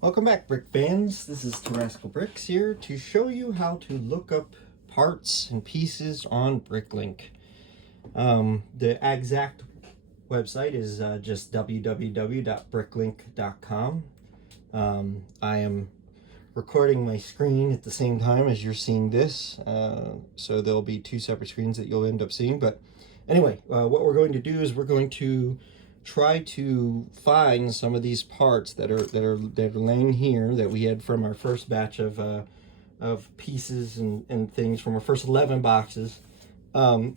Welcome back, brick fans. This is Terrascal Bricks here to show you how to look up parts and pieces on Bricklink. The exact website is just www.bricklink.com. I am recording my screen at the same time as you're seeing this, so there'll be two separate screens that you'll end up seeing. But anyway, what we're going to do is we're going to try to find some of these parts that are laying here that we had from our first batch of pieces and things from our first 11 boxes, and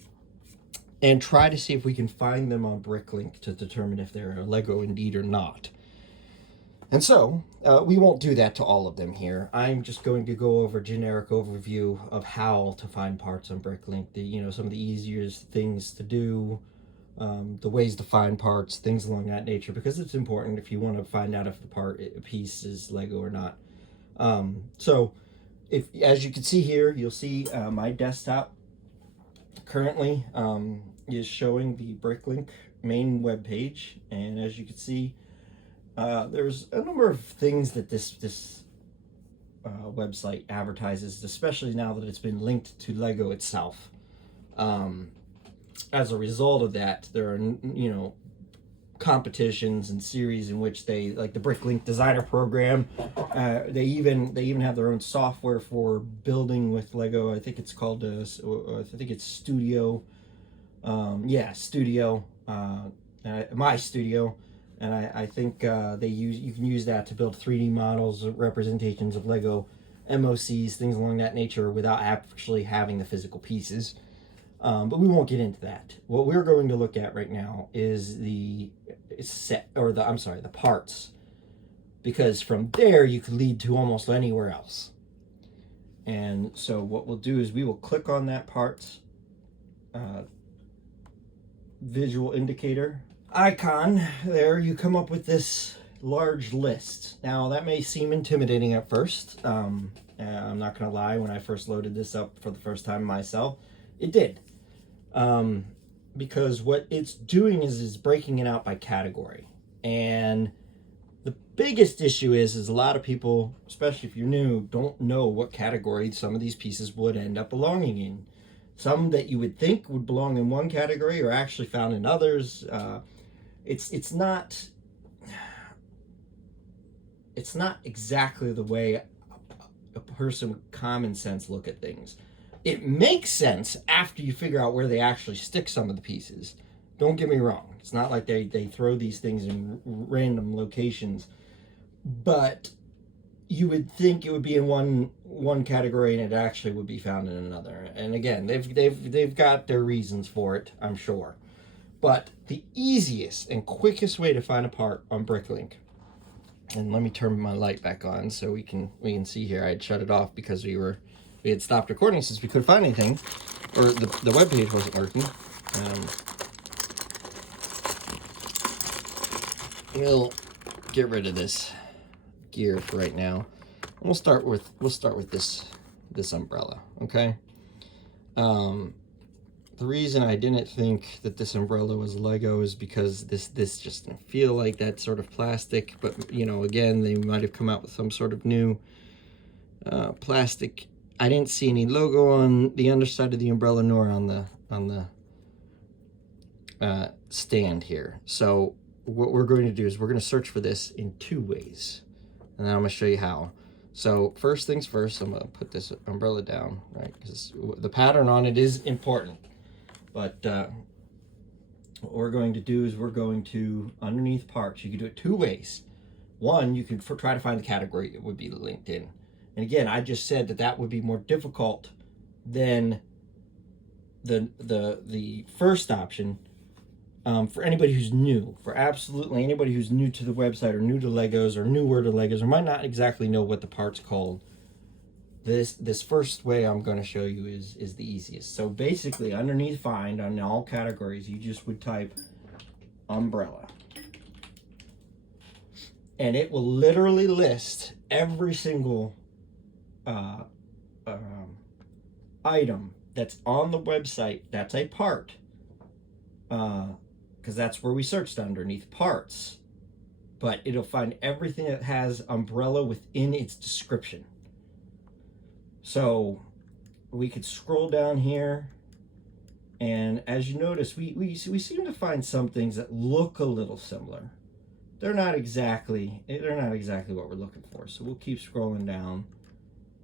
try to see if we can find them on Bricklink to determine if they're a Lego indeed or not. And so we won't do that to all of them here. I'm just going to go over a generic overview of how to find parts on Bricklink. Some of the easiest things to do, the ways to find parts, things along that nature, because it's important if you want to find out if a piece is Lego or not. So if, as you can see here, you'll see my desktop currently is showing the Bricklink main web page, and as you can see, there's a number of things that this website advertises, especially now that it's been linked to Lego itself. As a result of that, there are competitions and series in which they, like the Bricklink Designer Program, they even have their own software for building with Lego. I think it's called Studio. Studio. My Studio. And I think you can use that to build 3D models, representations of Lego MOCs, things along that nature, without actually having the physical pieces. But we won't get into that. What we're going to look at right now is the parts, because from there you could lead to almost anywhere else. And so what we'll do is we will click on that parts visual indicator icon. There you come up with this large list. Now that may seem intimidating at first. I'm not gonna lie, when I first loaded this up for the first time myself, it did. Because what it's doing is breaking it out by category. And the biggest issue is a lot of people, especially if you're new, don't know what category some of these pieces would end up belonging in. Some that you would think would belong in one category are actually found in others. It's not exactly the way a person with common sense look at things. It makes sense after you figure out where they actually stick some of the pieces. Don't get me wrong. It's not like they throw these things in random locations, but you would think it would be in one category and it actually would be found in another. And again, they've got their reasons for it, I'm sure. But the easiest and quickest way to find a part on Bricklink, and let me turn my light back on so we can see here. I had shut it off because we had stopped recording since we couldn't find anything, or the web page wasn't working. We'll get rid of this gear for right now. And we'll start with this umbrella, okay? The reason I didn't think that this umbrella was Lego is because this just didn't feel like that sort of plastic. But again, they might have come out with some sort of new plastic. I didn't see any logo on the underside of the umbrella nor on the stand here. So what we're going to do is we're going to search for this in two ways, and then I'm going to show you how. So first things first, I'm going to put this umbrella down, right? Because the pattern on it is important. But what we're going to do is we're going to, underneath parts, you can do it two ways. One, you could try to find the category that would be linked in. And again, I just said that would be more difficult than the first option for anybody who's new, for absolutely anybody who's new to the website or new to Legos or newer to Legos or might not exactly know what the part's called. This first way I'm going to show you is the easiest. So basically, underneath find on all categories, you just would type umbrella. And it will literally list every single item that's on the website that's a part. Because that's where we searched underneath parts. but it'll find everything that has umbrella within its description. So we could scroll down here, and as you notice, we seem to find some things that look a little similar. They're not exactly what we're looking for. So we'll keep scrolling down.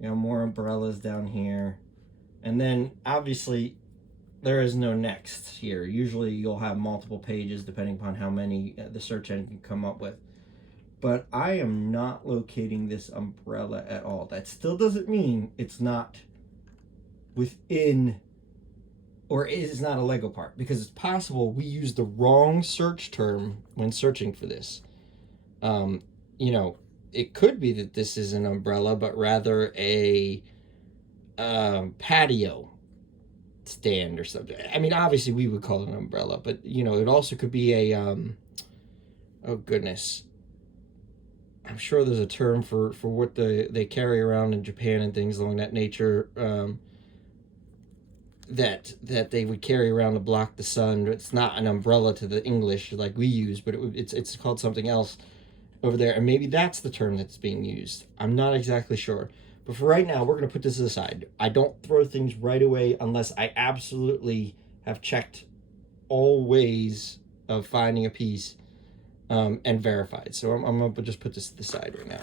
You know, more umbrellas down here. And then obviously there is no next here. Usually you'll have multiple pages depending upon how many the search engine can come up with. But I am not locating this umbrella at all. That still doesn't mean it's not within, or it is not a Lego part, because it's possible we used the wrong search term when searching for this. You know, it could be that this is an umbrella, but rather a patio stand or something. I mean, obviously we would call it an umbrella, but you know, it also could be a oh goodness, I'm sure there's a term for what they carry around in Japan and things along that nature, that they would carry around to block the sun. It's not an umbrella to the English like we use, but it's called something else over there, and maybe that's the term that's being used. I'm not exactly sure. But for right now, we're going to put this aside. I don't throw things right away unless I absolutely have checked all ways of finding a piece and verified. So I'm going to just put this to the side right now.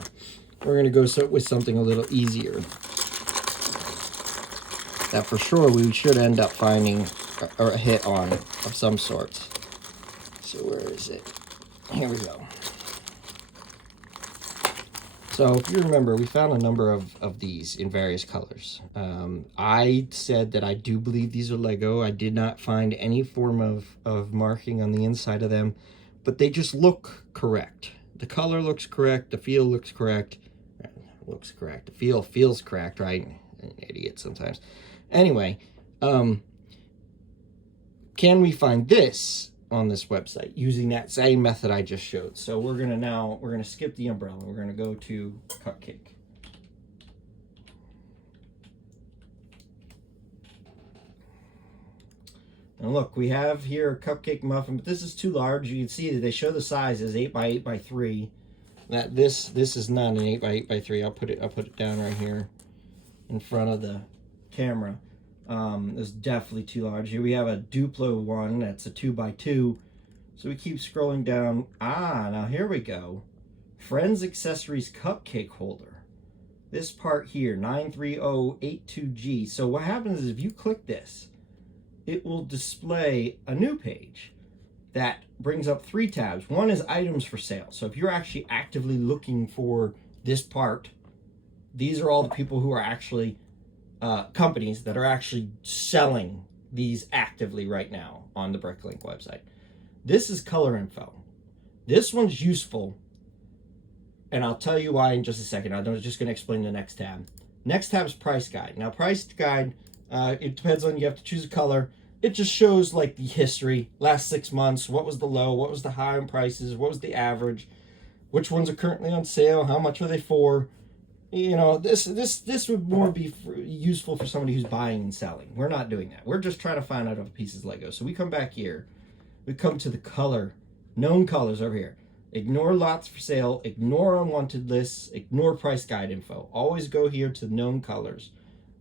We're going to go with something a little easier that for sure we should end up finding a hit on of some sorts. So where is it? Here we go. So if you remember, we found a number of these in various colors. I said that I do believe these are Lego. I did not find any form of marking on the inside of them, but they just look correct. The color looks correct. The feel looks correct. Looks correct. The feel feels correct, right? I'm an idiot sometimes. Anyway, can we find this on this website using that same method I just showed? So we're gonna skip the umbrella. We're gonna go to cupcake. And look, we have here a cupcake muffin, but this is too large. You can see that they show the size as 8 by 8 by 3. That this is not an 8 by 8 by 3. I'll put it down right here in front of the camera. It's definitely too large. Here we have a Duplo one that's a 2 by 2. So we keep scrolling down. Now here we go. Friends Accessories Cupcake Holder. This part here, 93082G. So what happens is if you click this, it will display a new page that brings up 3 tabs. One is items for sale. So if you're actually actively looking for this part, these are all the people who are actually companies that are actually selling these actively right now on the Bricklink website. This is color info. This one's useful, and I'll tell you why in just a second. I'm just going to explain the next tab. Next tab is price guide. Now, price guide, it depends on, you have to choose a color. It just shows like the history, last 6 months, what was the low, what was the high in prices, what was the average, which ones are currently on sale, how much are they for. You know, this would more be useful for somebody who's buying and selling. We're not doing that. We're just trying to find out if a piece is Lego. So we come back here. We come to the color, known colors over here. Ignore lots for sale. Ignore unwanted lists. Ignore price guide info. Always go here to known colors,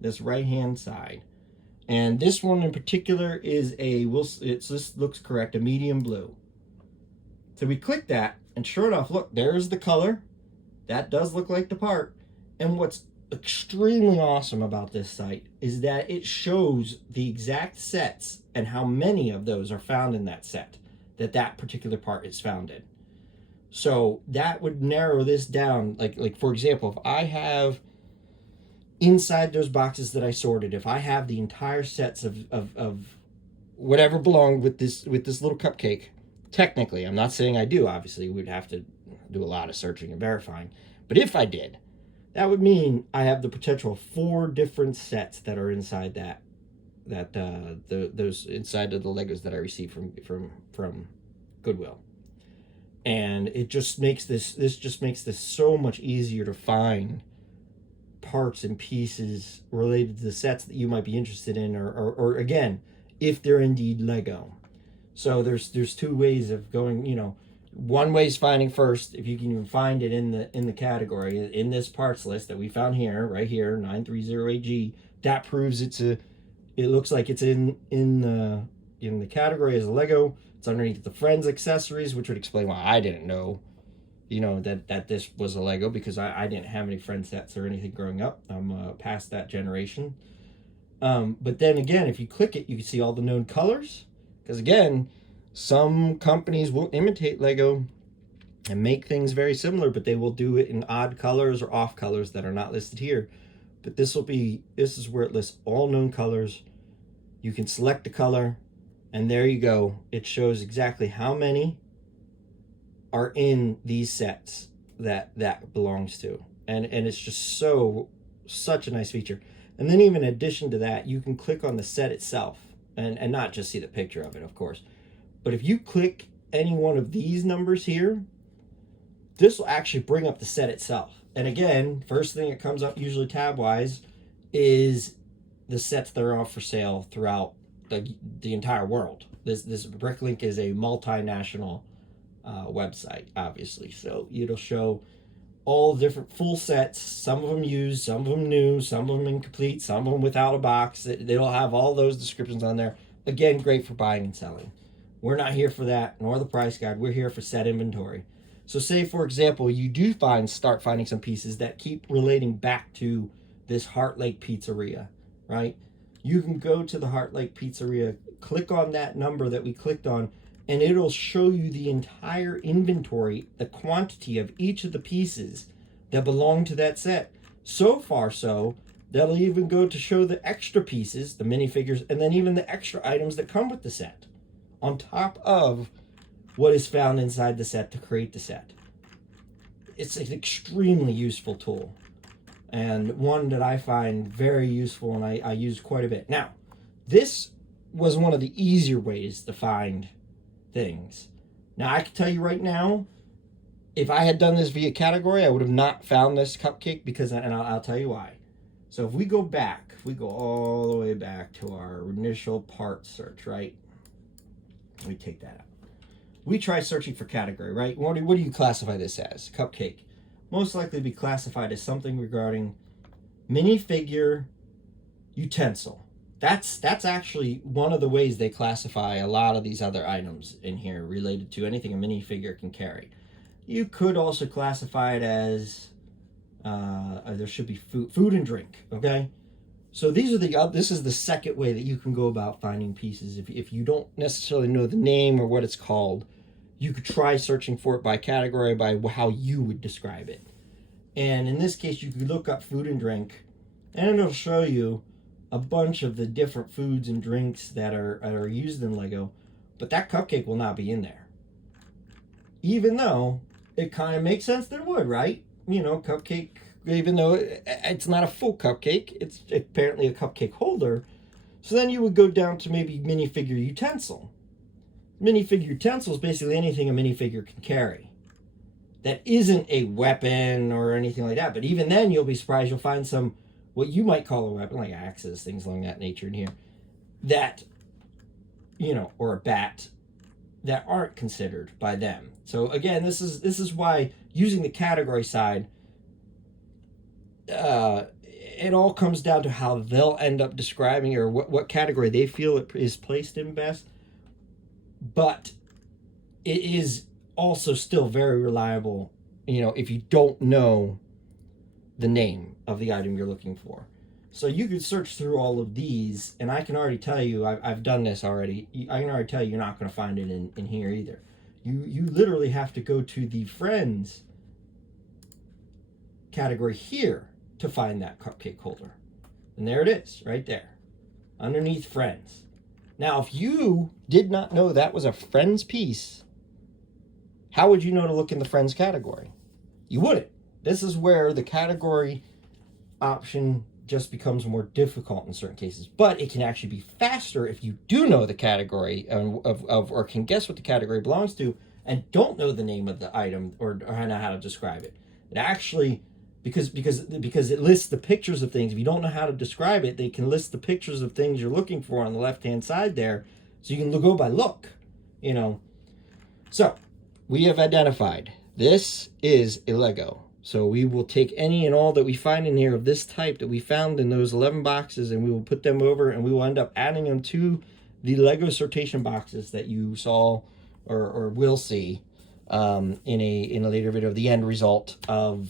this right-hand side. And this one in particular is this looks correct, a medium blue. So we click that, and sure enough, look, there's the color. That does look like the part. And what's extremely awesome about this site is that it shows the exact sets and how many of those are found in that set that particular part is found in. So that would narrow this down. Like for example, if I have inside those boxes that I sorted, if I have the entire sets of whatever belonged with this little cupcake, technically, I'm not saying I do, obviously we'd have to do a lot of searching and verifying, but if I did, that would mean I have the potential of 4 different sets that are inside those inside of the Legos that I received from Goodwill. And it just makes this so much easier to find parts and pieces related to the sets that you might be interested in, or again, if they're indeed Lego. So there's 2 ways of going, you know, one way is finding first, if you can even find it in the category, in this parts list that we found here, right here, 930AG. That proves it looks like it's in the category as a Lego. It's underneath the Friends accessories, which would explain why I didn't know, that this was a Lego, because I didn't have any Friend sets or anything growing up. I'm past that generation. But then again, if you click it, you can see all the known colors. Because again, some companies will imitate Lego and make things very similar, but they will do it in odd colors or off colors that are not listed here. But this is where it lists all known colors. You can select a color, and there you go. It shows exactly how many are in these sets that belongs to. And it's just such a nice feature. And then even in addition to that, you can click on the set itself and not just see the picture of it, of course. But if you click any one of these numbers here, this will actually bring up the set itself. And again, first thing that comes up, usually tab-wise, is the sets that are off for sale throughout the entire world. This Bricklink is a multinational website, obviously. So it'll show all different full sets, some of them used, some of them new, some of them incomplete, some of them without a box. They'll have all those descriptions on there. Again, great for buying and selling. We're not here for that, nor the price guide. We're here for set inventory. So say, for example, you do start finding some pieces that keep relating back to this Heart Lake Pizzeria, right? You can go to the Heart Lake Pizzeria, click on that number that we clicked on, and it'll show you the entire inventory, the quantity of each of the pieces that belong to that set. So far so, that'll even go to show the extra pieces, the minifigures, and then even the extra items that come with the set, on top of what is found inside the set to create the set. It's an extremely useful tool, and one that I find very useful and I use quite a bit. Now, this was one of the easier ways to find things. Now, I can tell you right now, if I had done this via category, I would have not found this cupcake, because, and I'll tell you why. So if we go all the way back to our initial part search, right? Let me take that out. We try searching for category, right? What do you classify this as? Cupcake. Most likely be classified as something regarding minifigure utensil. That's actually one of the ways they classify a lot of these other items in here related to anything a minifigure can carry. You could also classify it as there should be food and drink, okay? So this is the second way that you can go about finding pieces. If you don't necessarily know the name or what it's called, you could try searching for it by category, by how you would describe it. And in this case, you could look up food and drink, and it'll show you a bunch of the different foods and drinks that are used in Lego, but that cupcake will not be in there. Even though it kind of makes sense that it would, right? Cupcake, even though it's not a full cupcake, it's apparently a cupcake holder. So then you would go down to maybe minifigure utensil. Minifigure utensil is basically anything a minifigure can carry that isn't a weapon or anything like that. But even then, you'll be surprised you'll find some, what you might call a weapon, like axes, things along that nature in here, that, or a bat, that aren't considered by them. So again, this is why using the category side, it all comes down to how they'll end up describing, or what category they feel it is placed in best. But it is also still very reliable, if you don't know the name of the item you're looking for. So you could search through all of these, and I can already tell you, I've done this already, I can already tell you you're not going to find it in here either. You literally have to go to the Friends category here to find that cupcake holder. And there it is, right there, underneath Friends. Now, if you did not know that was a Friends piece, how would you know to look in the Friends category? You wouldn't. This is where the category option just becomes more difficult in certain cases, but it can actually be faster if you do know the category or can guess what the category belongs to and don't know the name of the item or know how to describe it. It actually, because it lists the pictures of things. If you don't know how to describe it, they can list the pictures of things you're looking for on the left-hand side there, so you can go by look, So we have identified this is a Lego. So we will take any and all that we find in here of this type that we found in those 11 boxes, and we will put them over, and we will end up adding them to the Lego sortation boxes that you saw or will see in a later video of the end result of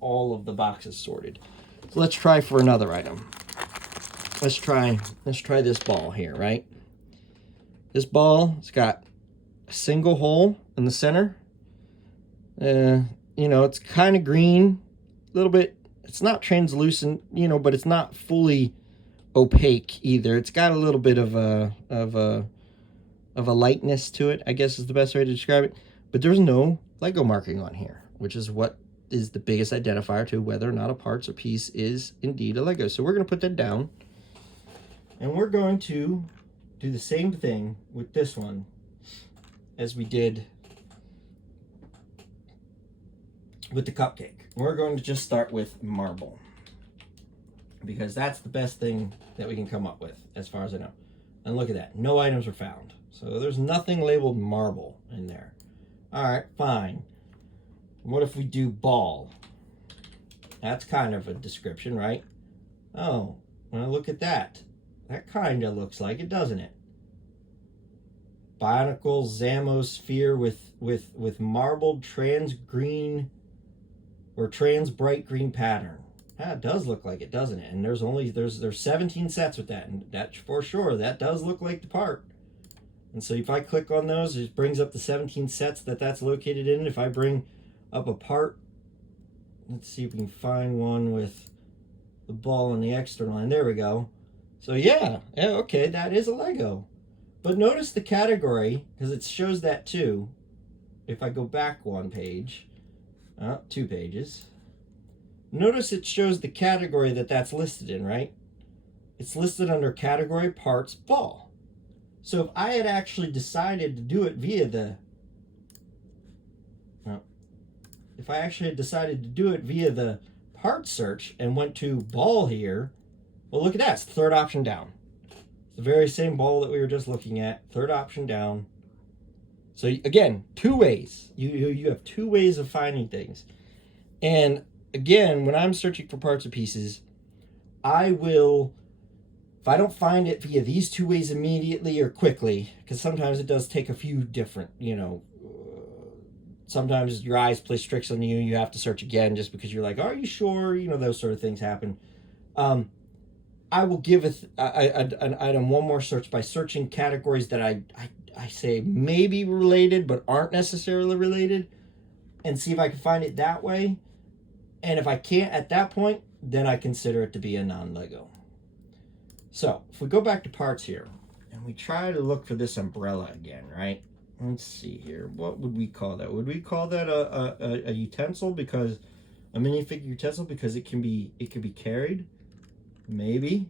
all of the boxes sorted. So let's try for another item. Let's try this ball here, right? This ball, it's got a single hole in the center. You know, it's kind of green, a little bit. It's not translucent, you know, but it's not fully opaque either. It's got a little bit of a lightness to it, I guess is the best way to describe it. But there's no Lego marking on here, which is what is the biggest identifier to whether or not a parts or piece is indeed a Lego. So we're going to put that down, and we're going to do the same thing with this one as we did with the cupcake. We're going to just start with marble, because that's the best thing that we can come up with as far as I know. And look at that, no items were found. So there's nothing labeled marble in there. All right, fine. What if we do ball? That's kind of a description, right? Oh, well, look at that. That kind of looks like it, doesn't it? Bionicle Zamo sphere with marbled trans green or trans bright green pattern. That does look like it, doesn't it? And there's 17 sets with that, and that for sure, that does look like the part. And so if I click on those, it brings up the 17 sets that's located in. If I bring up a part, let's see if we can find one with the ball on the external line. There we go. So yeah, okay, that is a Lego. But notice the category, because it shows that too. If I go back one page, 2 pages, notice it shows the category that's listed in, right? It's listed under category parts ball. So if I had actually decided to do it via the part search and went to ball here, well, look at that, it's the third option down. It's the very same ball that we were just looking at, third option down. So again, 2 ways. You have 2 ways of finding things. And again, when I'm searching for parts or pieces, I will, if I don't find it via these 2 ways immediately or quickly, because sometimes it does take a few different, you know, sometimes your eyes play tricks on you. You have to search again just because you're like, are you sure? You know, those sort of things happen. I will give an item one more search by searching categories that I say may be related but aren't necessarily related, and see if I can find it that way. And if I can't at that point, then I consider it to be a non-Lego. So if we go back to parts here and we try to look for this umbrella again, right? Let's see here. What would we call that? Would we call that a utensil, because a minifigure utensil, because it can be carried? Maybe.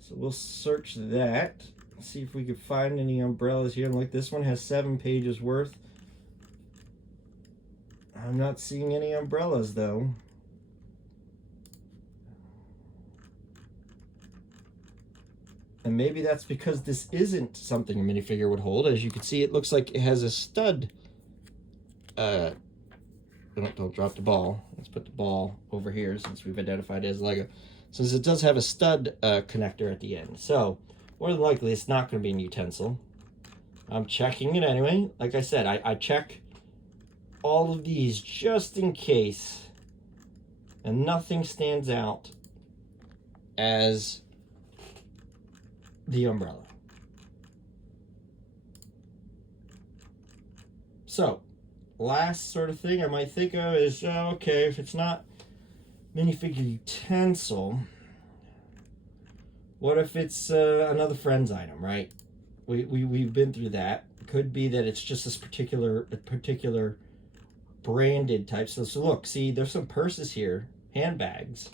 So we'll search that. See if we can find any umbrellas here. And like, this one has 7 pages worth. I'm not seeing any umbrellas though. And maybe that's because this isn't something a minifigure would hold. As you can see, it looks like it has a stud. Don't drop the ball. Let's put the ball over here since we've identified it as Lego. Since it does have a stud connector at the end. So more than likely it's not going to be a utensil. I'm checking it anyway. Like I said, I check all of these just in case, and nothing stands out as the umbrella. So last sort of thing I might think of is, okay, if it's not minifigure utensil, what if it's another friend's item, right? We've been through that. It could be that it's just this particular branded type. So look, see, there's some purses here, handbags,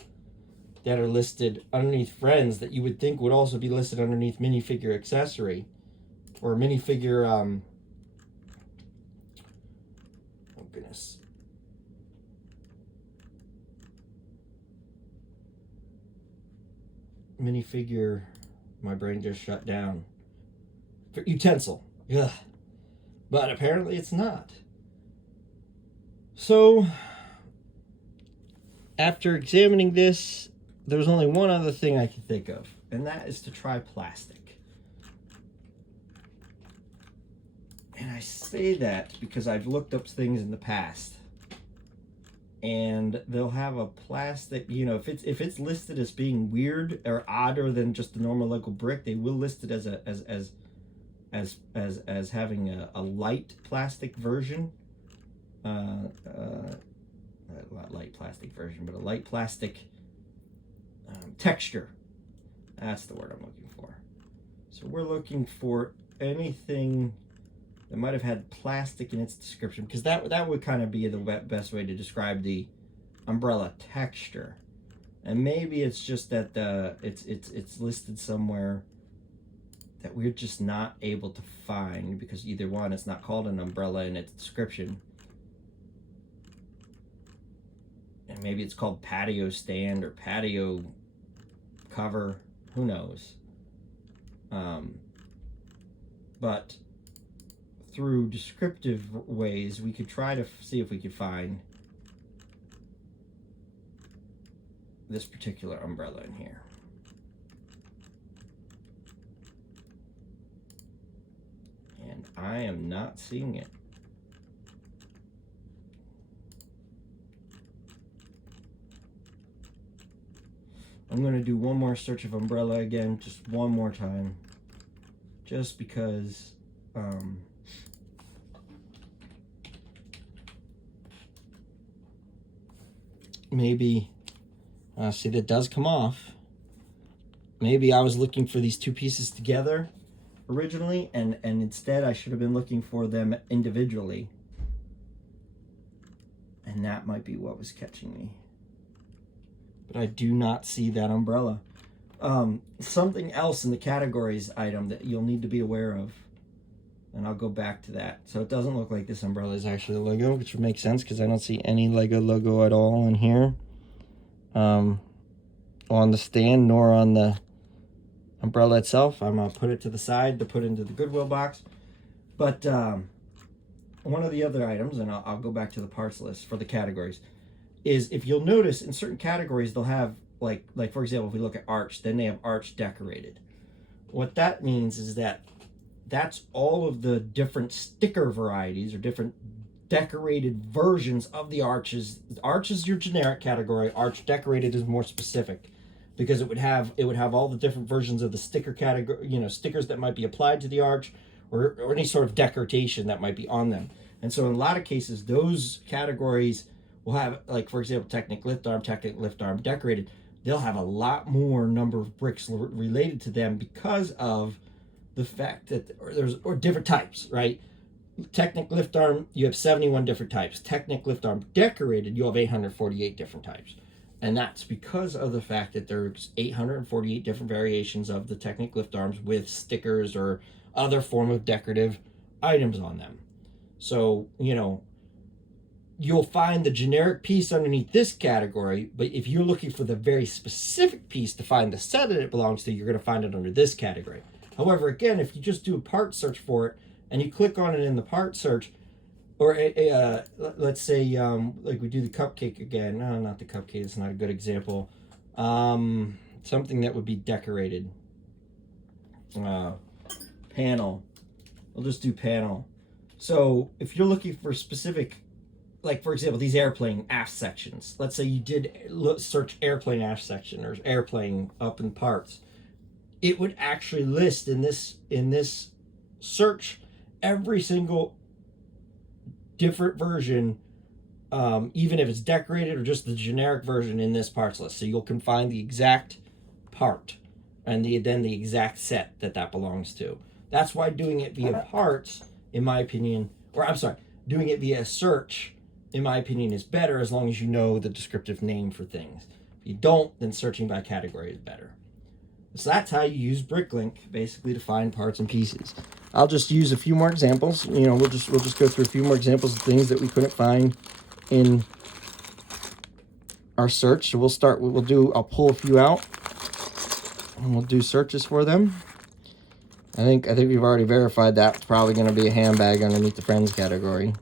that are listed underneath friends that you would think would also be listed underneath minifigure accessory or minifigure, oh goodness. Minifigure, my brain just shut down. Utensil. Ugh. But apparently it's not. So, after examining this, there's only one other thing I can think of, and that is to try plastic. And I say that because I've looked up things in the past, and they'll have a plastic, you know, if it's listed as being weird or odder than just the normal Lego brick, they will list it as having a light plastic version. Not light plastic version, but a light plastic texture. That's the word I'm looking for. So we're looking for anything that might have had plastic in its description, because that would kind of be the best way to describe the umbrella texture. And maybe it's just that it's listed somewhere that we're just not able to find, because either one, it's not called an umbrella in its description, and maybe it's called patio stand or patio cover, who knows. But through descriptive ways, we could try to see if we could find this particular umbrella in here. And I am not seeing it. I'm going to do one more search of umbrella again, just one more time, just because maybe, see, that does come off. Maybe I was looking for these two pieces together originally, and instead I should have been looking for them individually. And that might be what was catching me. But I do not see that umbrella. Something else in the categories item that you'll need to be aware of, and I'll go back to that. So it doesn't look like this umbrella is actually a Lego, which would make sense because I don't see any Lego logo at all in here, on the stand nor on the umbrella itself. I'm gonna put it to the side to put into the Goodwill box. But one of the other items, and I'll go back to the parts list for the categories, is if you'll notice in certain categories they'll have like for example, if we look at arch, then they have arch decorated. What that means is that that's all of the different sticker varieties or different decorated versions of the arches. Arch is your generic category. Arch decorated is more specific, because it would have all the different versions of the sticker category, you know, stickers that might be applied to the arch, or any sort of decoration that might be on them. And so in a lot of cases, those categories will have, like, for example, Technic lift arm decorated. They'll have a lot more number of bricks related to them because of the fact that there's different types, right? Technic lift arm, you have 71 different types. Technic lift arm decorated, you have 848 different types. And that's because of the fact that there's 848 different variations of the Technic lift arms with stickers or other form of decorative items on them. So, you know, you'll find the generic piece underneath this category, but if you're looking for the very specific piece to find the set that it belongs to, you're going to find it under this category. However, again, if you just do a part search for it and you click on it in the part search, or let's say like we do the cupcake again. No, not the cupcake. It's not a good example. Something that would be decorated. Panel. We'll just do panel. So if you're looking for specific, like for example, these airplane aft sections. Let's say you did search airplane aft section or airplane up in parts. It would actually list in this search every single different version, even if it's decorated or just the generic version in this parts list. So you can find the exact part and then the exact set that belongs to. That's why doing it via parts, in my opinion, or I'm sorry, doing it via search, in my opinion, is better as long as you know the descriptive name for things. If you don't, then searching by category is better. So that's how you use Bricklink, basically, to find parts and pieces. I'll just use a few more examples. You know, we'll just go through a few more examples of things that we couldn't find in our search. So I'll pull a few out, and we'll do searches for them. I think we've already verified that's probably going to be a handbag underneath the friends category.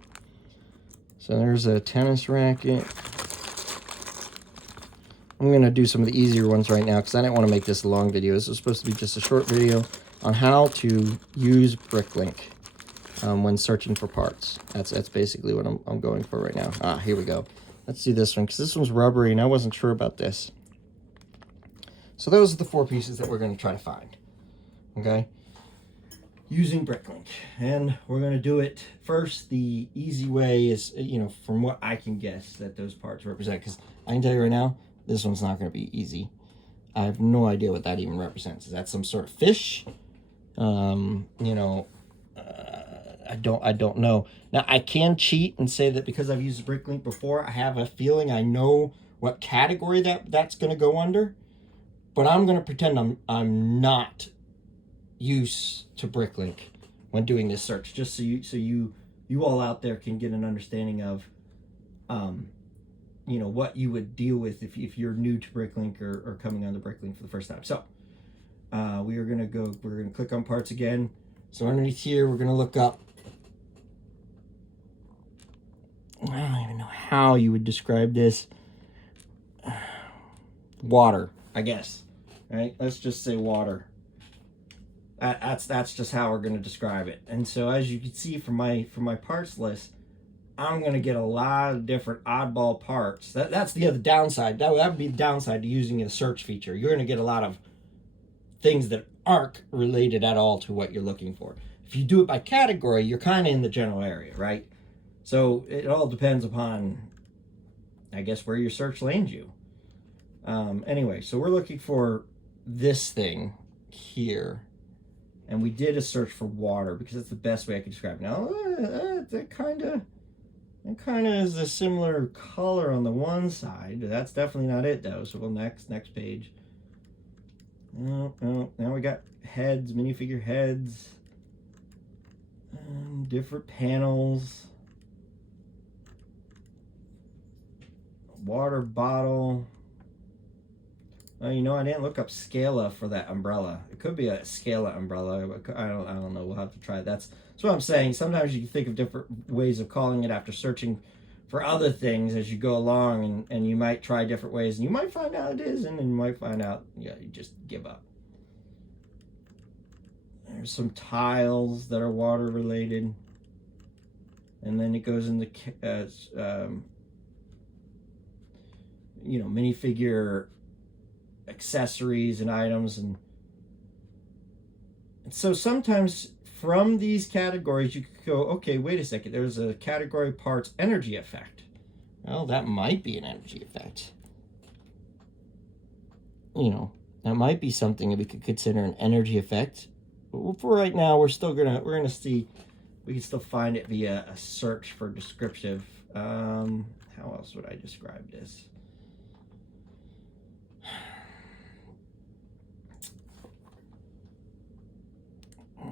So there's a tennis racket. I'm going to do some of the easier ones right now because I didn't want to make this a long video. This was supposed to be just a short video on how to use Bricklink when searching for parts. That's basically what I'm going for right now. Ah, here we go. Let's do this one because this one's rubbery and I wasn't sure about this. So those are the 4 pieces that we're going to try to find. Okay? Using Bricklink. And we're going to do it first. The easy way is, you know, from what I can guess that those parts represent. Because I can tell you right now, this one's not going to be easy. I have no idea what that even represents. Is that some sort of fish? You know, I don't know. Now, I can cheat and say that because I've used Bricklink before, I have a feeling I know what category that's going to go under. But I'm going to pretend I'm not used to Bricklink when doing this search, just so you all out there can get an understanding of, you know, what you would deal with if you're new to Bricklink or coming onto Bricklink for the first time. So we're gonna click on parts again. So underneath here, we're gonna look up. I don't even know how you would describe this. Water, I guess. Right? Let's just say water. That's just how we're going to describe it. And so as you can see from my parts list, I'm going to get a lot of different oddball parts. That's the other downside. That would be the downside to using a search feature. You're going to get a lot of things that aren't related at all to what you're looking for. If you do it by category, you're kind of in the general area, right? So it all depends upon, I guess, where your search lands you. Anyway, so we're looking for this thing here. And we did a search for water because that's the best way I can describe it. Now, that kind of is a similar color on the one side. That's definitely not it, though. So we'll next page. Oh, now we got heads, minifigure heads, different panels, water bottle. You know, I didn't look up Scala for that umbrella. It could be a Scala umbrella, but I don't know. We'll have to try it. That's what I'm saying. Sometimes you can think of different ways of calling it after searching for other things as you go along, and you might try different ways, and you might find out it is, and then you might find out, yeah, you just give up. There's some tiles that are water related, and then it goes into you know, minifigure accessories and items, and so sometimes from these categories you could go, okay, wait a second, there's a category parts energy effect. Well, that might be an energy effect. You know, that might be something that we could consider an energy effect. But for right now, we're gonna see. We can still find it via a search for descriptive. How else would I describe this?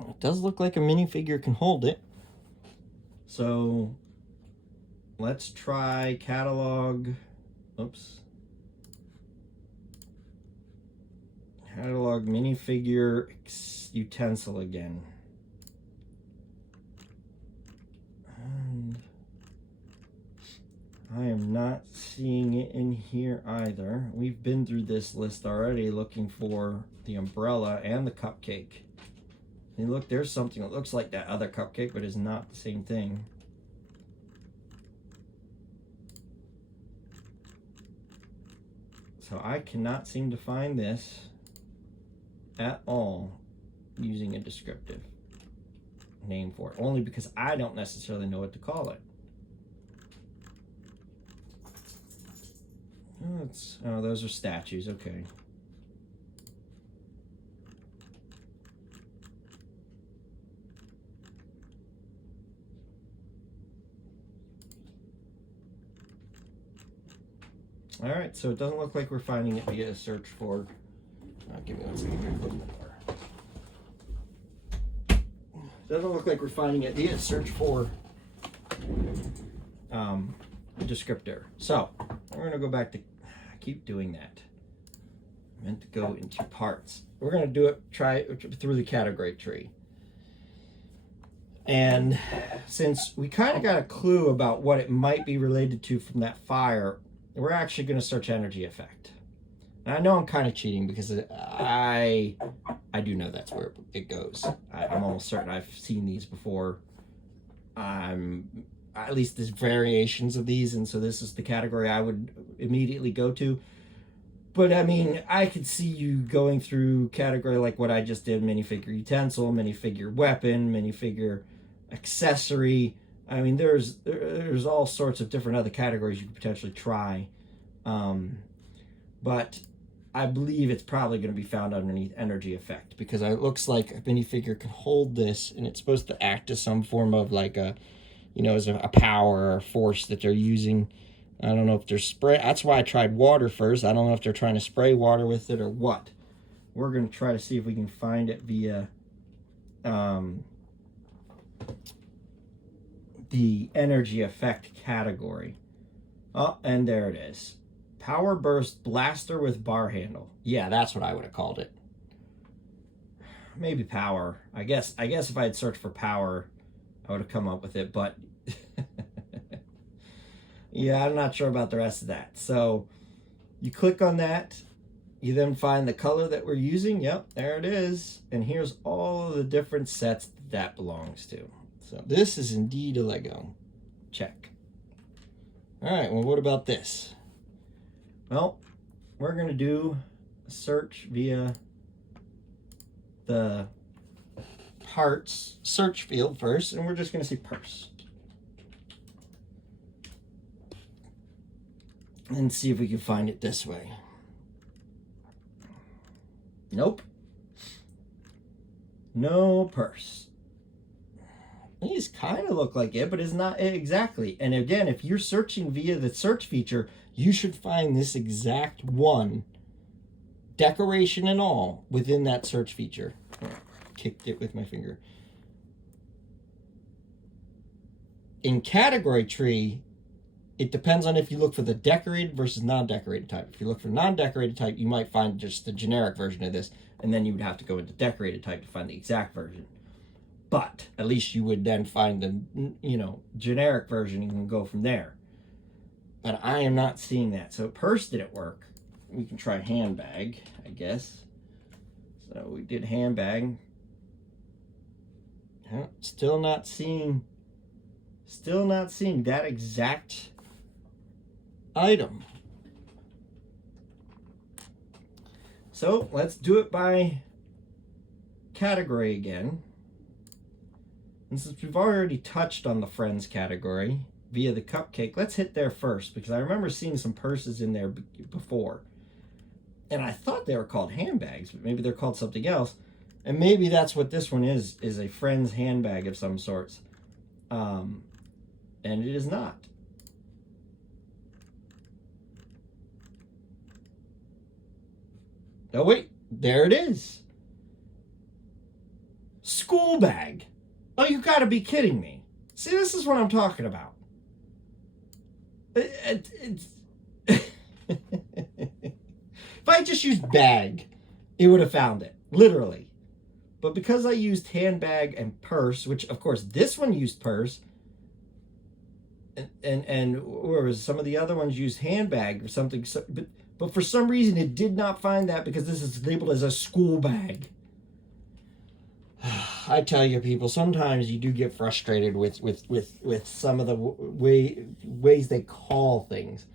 It does look like a minifigure can hold it. So let's try catalog. Oops. Catalog minifigure utensil again. And I am not seeing it in here either. We've been through this list already looking for the umbrella and the cupcake. And look, there's something that looks like that other cupcake, but is not the same thing. So I cannot seem to find this at all using a descriptive name for it, only because I don't necessarily know what to call it. Oh, those are statues, okay. All right, so it doesn't look like we're finding it via a search for. Give me one second. Doesn't look like we're finding it via search for a descriptor. So we're gonna go back to. I keep doing that. meant to go into parts. We're going to do it, try it through the category tree. And since we kind of got a clue about what it might be related to from that fire, we're actually going to search energy effect. And I know I'm kind of cheating because I do know that's where it goes. I'm almost certain I've seen these before. At least there's variations of these, and so this is the category I would immediately go to. But I mean, I could see you going through category like what I just did: minifigure utensil, minifigure weapon, minifigure accessory. I mean, there's all sorts of different other categories you could potentially try. But I believe it's probably going to be found underneath energy effect, because it looks like a minifigure can hold this, and it's supposed to act as some form of like a, you know, as a power or force that they're using. I don't know if they're spray. That's why I tried water first. I don't know if they're trying to spray water with it or what. We're going to try to see if we can find it via the energy effect category. Oh, and there it is. Power burst blaster with bar handle. Yeah, that's what I would have called it. Maybe power. I guess if I had searched for power, I would have come up with it, but yeah, I'm not sure about the rest of that. So you click on that, you then find the color that we're using. Yep, there it is. And here's all of the different sets that belongs to. So this is indeed a Lego. Check. All right, well, what about this? Well, we're going to do a search via the parts search field first, and we're just going to see purse. And see if we can find it this way. Nope. No purse. These kind of look like it, but it's not exactly. And again, if you're searching via the search feature, you should find this exact one, decoration and all, within that search feature. Kicked it with my finger. In category tree, it depends on if you look for the decorated versus non-decorated type. If you look for non-decorated type, you might find just the generic version of this, and then you would have to go into decorated type to find the exact version. But at least you would then find the, you know, generic version and can go from there. But I am not seeing that. So purse didn't work. We can try handbag, I guess. So we did handbag. Still not seeing that exact item. So let's do it by category again. And since we've already touched on the friends category via the cupcake, let's hit there first, because I remember seeing some purses in there before. And I thought they were called handbags, but maybe they're called something else. And maybe that's what this one is a friend's handbag of some sorts. And it is not. Oh, wait, there it is. School bag. Oh, you gotta be kidding me. See, this is what I'm talking about. If I just used bag, it would have found it, literally. But because I used handbag and purse, which of course this one used purse, and whereas some of the other ones used handbag or something, but for some reason it did not find that, because this is labeled as a school bag. I tell you, people, sometimes you do get frustrated with some of the ways they call things.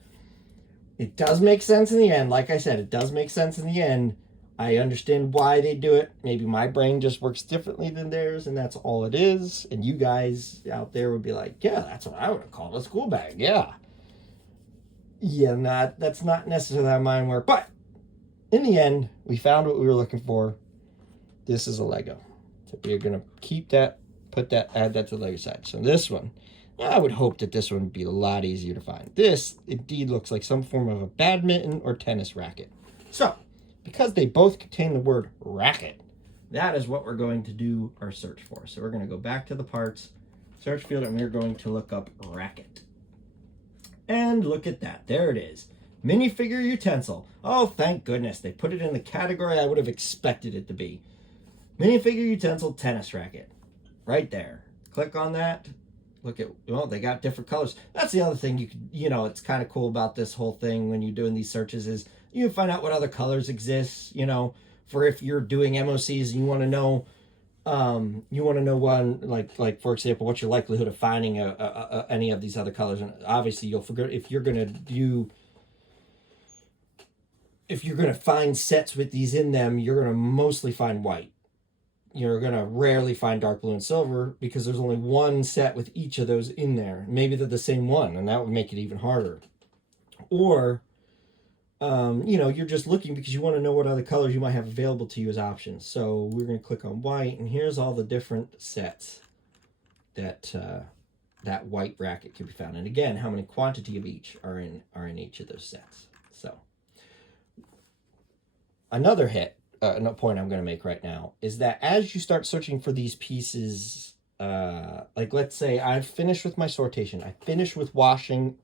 It does make sense in the end. Like I said, it does make sense in the end. I understand why they do it. Maybe my brain just works differently than theirs, and that's all it is. And you guys out there would be like, yeah, that's what I would have called a school bag. Yeah. Yeah, that's not necessarily how mine work. But in the end, we found what we were looking for. This is a Lego. So we're going to keep that, add that to the Lego side. So this one, I would hope that this one would be a lot easier to find. This indeed looks like some form of a badminton or tennis racket. So, because they both contain the word racket, that is what we're going to do our search for. So we're going to go back to the parts search field, and we're going to look up racket. And look at that. There it is. Minifigure utensil. Oh, thank goodness. They put it in the category I would have expected it to be. Minifigure utensil tennis racket. Right there. Click on that. Look at, well, they got different colors. That's the other thing it's kind of cool about this whole thing when you're doing these searches is you can find out what other colors exist, for if you're doing MOCs and you want to know one like for example, what's your likelihood of finding any of these other colors? And obviously you'll figure if you're gonna find sets with these in them, you're gonna mostly find white. You're gonna rarely find dark blue and silver because there's only one set with each of those in there. Maybe they're the same one, and that would make it even harder. Or you're just looking because you want to know what other colors you might have available to you as options. So we're going to click on white, and here's all the different sets that that white bracket can be found. And again, how many quantity of each are in each of those sets. So another point I'm going to make right now is that as you start searching for these pieces, like let's say I've finished with my sortation, I finished with washing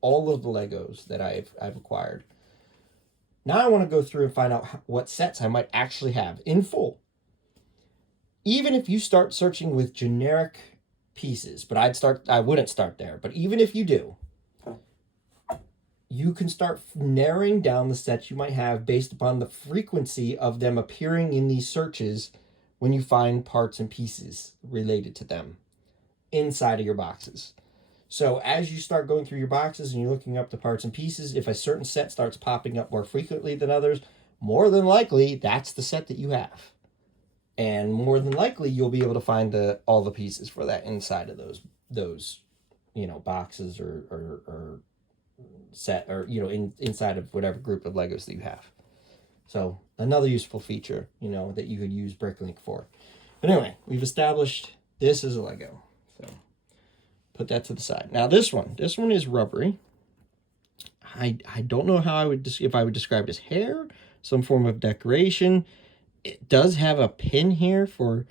all of the Legos that I've acquired. Now I want to go through and find out what sets I might actually have in full. Even if you start searching with generic pieces, but I wouldn't start there. But even if you do, you can start narrowing down the sets you might have based upon the frequency of them appearing in these searches when you find parts and pieces related to them inside of your boxes. So as you start going through your boxes and you're looking up the parts and pieces, if a certain set starts popping up more frequently than others, more than likely that's the set that you have. And more than likely you'll be able to find all the pieces for that inside of those boxes or set or inside of whatever group of Legos that you have. So another useful feature, that you could use Bricklink for. But anyway, we've established this is a Lego. So put that to the side. Now this one is rubbery. I don't know how if I would describe it as hair, some form of decoration. It does have a pin here for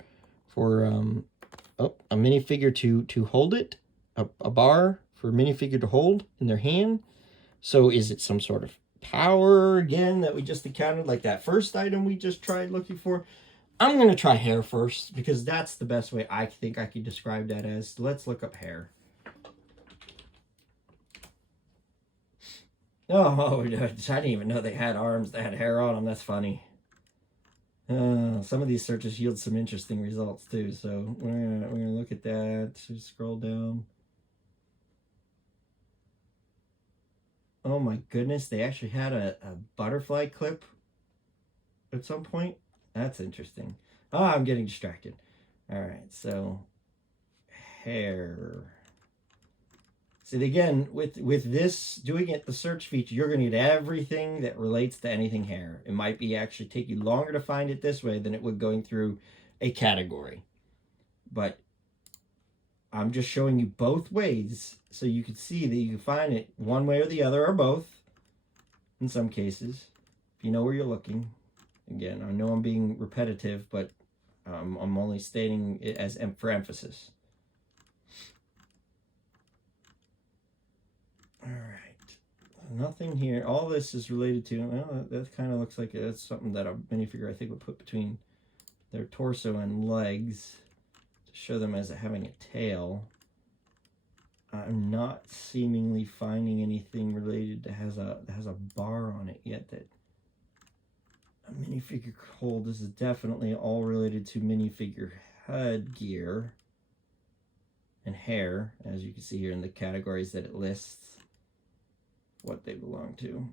a minifigure to hold it, a bar for a minifigure to hold in their hand. So is it some sort of power again that we just encountered, like that first item we just tried looking for? I'm going to try hair first because that's the best way I think I could describe that as. Let's look up hair. Oh, I didn't even know they had arms that had hair on them. That's funny. Some of these searches yield some interesting results too. So we're gonna look at that. Just scroll down. Oh my goodness, they actually had a butterfly clip at some point. That's interesting. Oh, I'm getting distracted. All right, so hair. See, again, with this, doing it the search feature, you're going to get everything that relates to anything hair. It might be actually take you longer to find it this way than it would going through a category. But I'm just showing you both ways so you can see that you can find it one way or the other or both in some cases, if you know where you're looking. Again, I know I'm being repetitive, but I'm only stating it as for emphasis. All right, nothing here. All this is related to, well, that kind of looks like it's something that a minifigure I think would put between their torso and legs to show them as having a tail. I'm not seemingly finding anything related that has a bar on it yet that a minifigure could hold. This is definitely all related to minifigure headgear and hair, as you can see here in the categories that it lists what they belong to.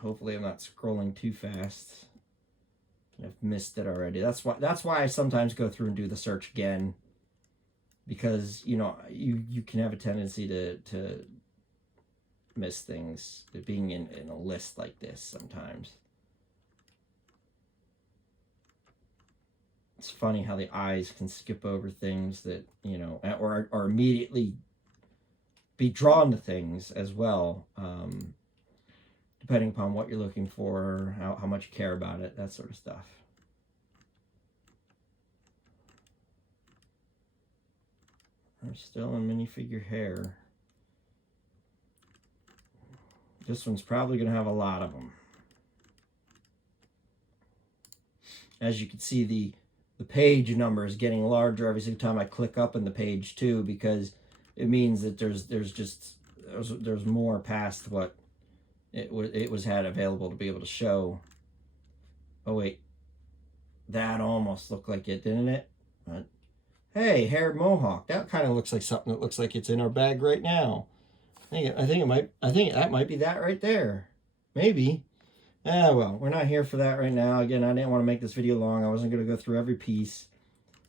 Hopefully I'm not scrolling too fast. I've missed it already. That's why I sometimes go through and do the search again, because you can have a tendency to miss things being in a list like this sometimes. It's funny how the eyes can skip over things that, or immediately be drawn to things as well, depending upon what you're looking for, how much you care about it, that sort of stuff. I'm still in minifigure hair. This one's probably going to have a lot of them. As you can see, the page number is getting larger every single time I click up in the page too, because it means that there's more past what it was had available to be able to show. Oh wait, that almost looked like it, didn't it? But, hey, haired mohawk. That kind of looks like something that looks like it's in our bag right now. I think that might be that right there. Maybe. Well, we're not here for that right now. Again, I didn't want to make this video long. I wasn't going to go through every piece.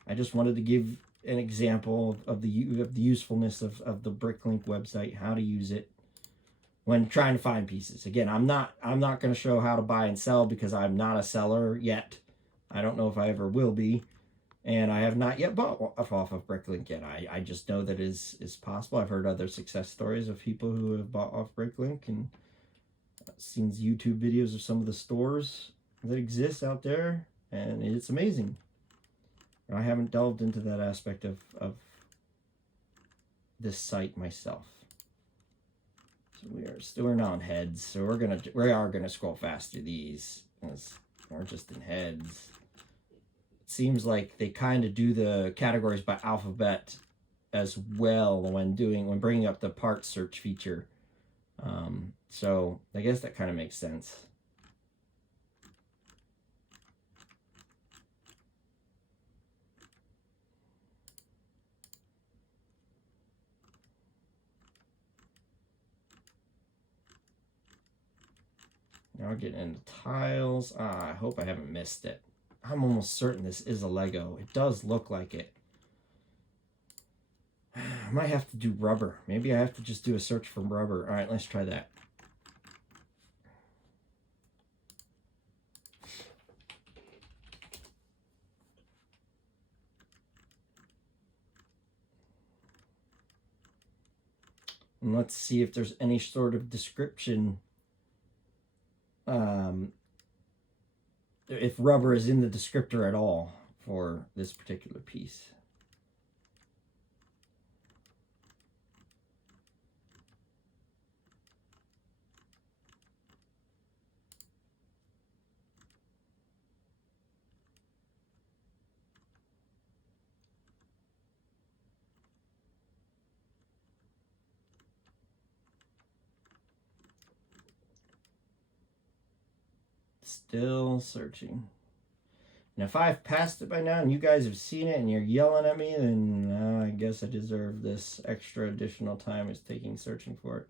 I just wanted to give an example of the usefulness of the Bricklink website, how to use it when trying to find pieces. Again, I'm not going to show how to buy and sell because I'm not a seller yet. I don't know if I ever will be, and I have not yet bought off of Bricklink yet. I just know that is possible. I've heard other success stories of people who have bought off Bricklink, and seen YouTube videos of some of the stores that exist out there, and it's amazing. I haven't delved into that aspect of this site myself. So we're now in heads, so we are gonna scroll fast through these as we're just in heads. It seems like they kind of do the categories by alphabet as well when bringing up the part search feature. So I guess that kind of makes sense. Now we're getting into tiles. I hope I haven't missed it. I'm almost certain this is a Lego. It does look like it. I might have to do rubber. Maybe I have to just do a search for rubber. All right, let's try that. And let's see if there's any sort of description. If rubber is in the descriptor at all for this particular piece. Still searching. And if I've passed it by now and you guys have seen it and you're yelling at me, then I guess I deserve this extra additional time it's taking searching for it.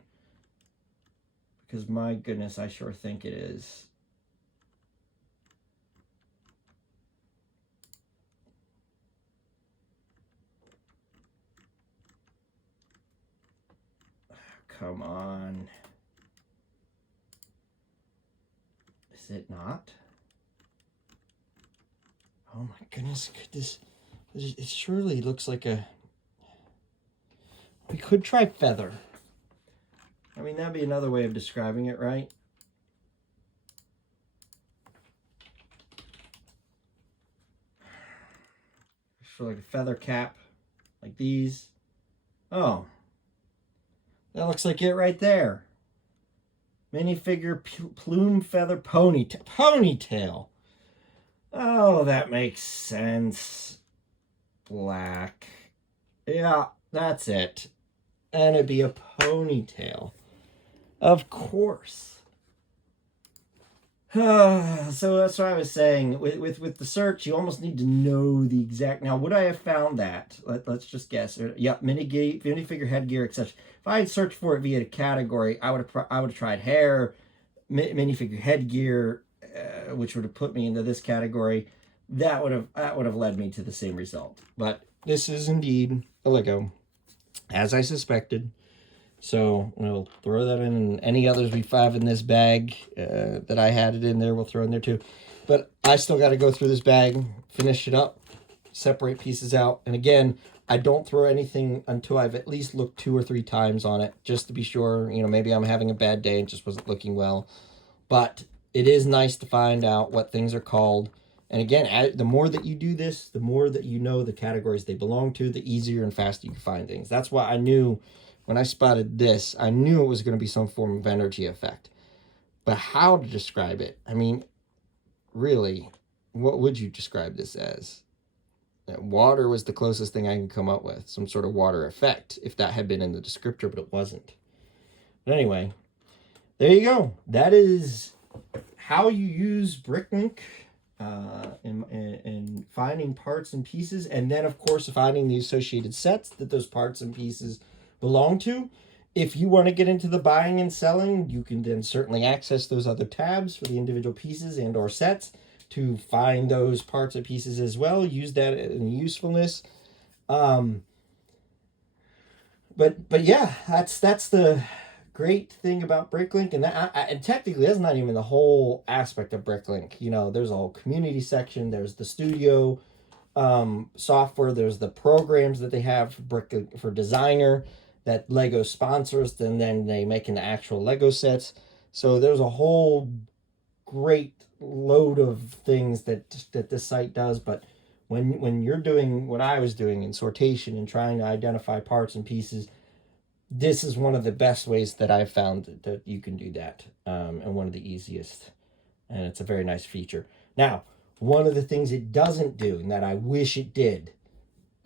Because my goodness, I sure think it is. Come on. Is it not? Oh my goodness, it surely looks like a... We could try feather. I mean, that'd be another way of describing it, right? For like a feather cap, like these. Oh, that looks like it right there. Minifigure plume feather ponytail. Oh, that makes sense. Black. Yeah, that's it. And it'd be a ponytail. Of course. So that's what I was saying. With the search, you almost need to know the exact... Now, would I have found that? Let's just guess. Yep, minifigure headgear, etc. If I had searched for it via a category, I would have tried hair, minifigure headgear, which would have put me into this category. That would have led me to the same result. But this is indeed a Lego, as I suspected. So we'll throw that in, and any others we have in this bag that I had it in there, we'll throw in there too. But I still got to go through this bag, finish it up, separate pieces out. And again, I don't throw anything until I've at least looked 2 or 3 times on it, just to be sure. You know, maybe I'm having a bad day and just wasn't looking well. But it is nice to find out what things are called And again, the more that you do this, the more that you know the categories they belong to, the easier and faster you can find things. That's why I knew when I spotted this, I knew it was going to be some form of energy effect. But how to describe it? I mean, really, what would you describe this as? Water was the closest thing I can come up with, some sort of water effect, if that had been in the descriptor, but it wasn't. But anyway, there you go. That is how you use Bricklink in finding parts and pieces, and then of course finding the associated sets that those parts and pieces belong to. If you want to get into the buying and selling, you can then certainly access those other tabs for the individual pieces and or sets to find those parts and pieces as well. Use that in usefulness. But yeah, that's the great thing about Bricklink, and and technically that's not even the whole aspect of Bricklink. You know, there's a whole community section. There's the studio software. There's the programs that they have for designer that Lego sponsors, and then they make into actual Lego sets. So there's a whole great load of things that this site does. But when you're doing what I was doing in sortation and trying to identify parts and pieces, this is one of the best ways that I've found that you can do that, and one of the easiest. And it's a very nice feature. Now, one of the things it doesn't do, and that I wish it did,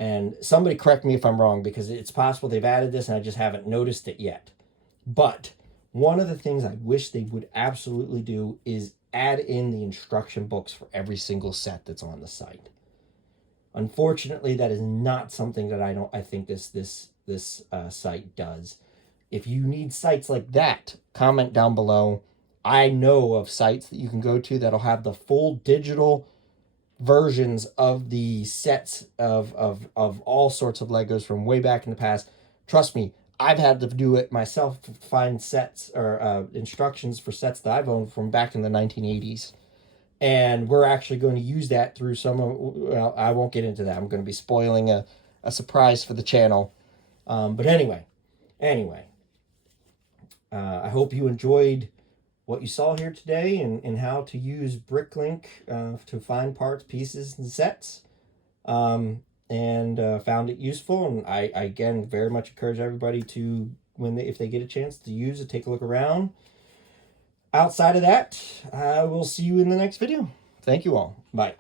and somebody correct me if I'm wrong, because it's possible they've added this and I just haven't noticed it yet. But one of the things I wish they would absolutely do is add in the instruction books for every single set that's on the site. Unfortunately, that is not something that I think this site does. If you need sites like that, comment down below. I know of sites that you can go to that'll have the full digital versions of the sets of all sorts of Legos from way back in the past. Trust me, I've had to do it myself to find sets or instructions for sets that I've owned from back in the 1980s. And we're actually going to use that through some of, well, I won't get into that. I'm going to be spoiling a surprise for the channel. But anyway, I hope you enjoyed what you saw here today, and how to use Bricklink to find parts, pieces, and sets, and found it useful. And I again very much encourage everybody to, if they get a chance to use it, take a look around. Outside of that, I will see you in the next video. Thank you all. Bye.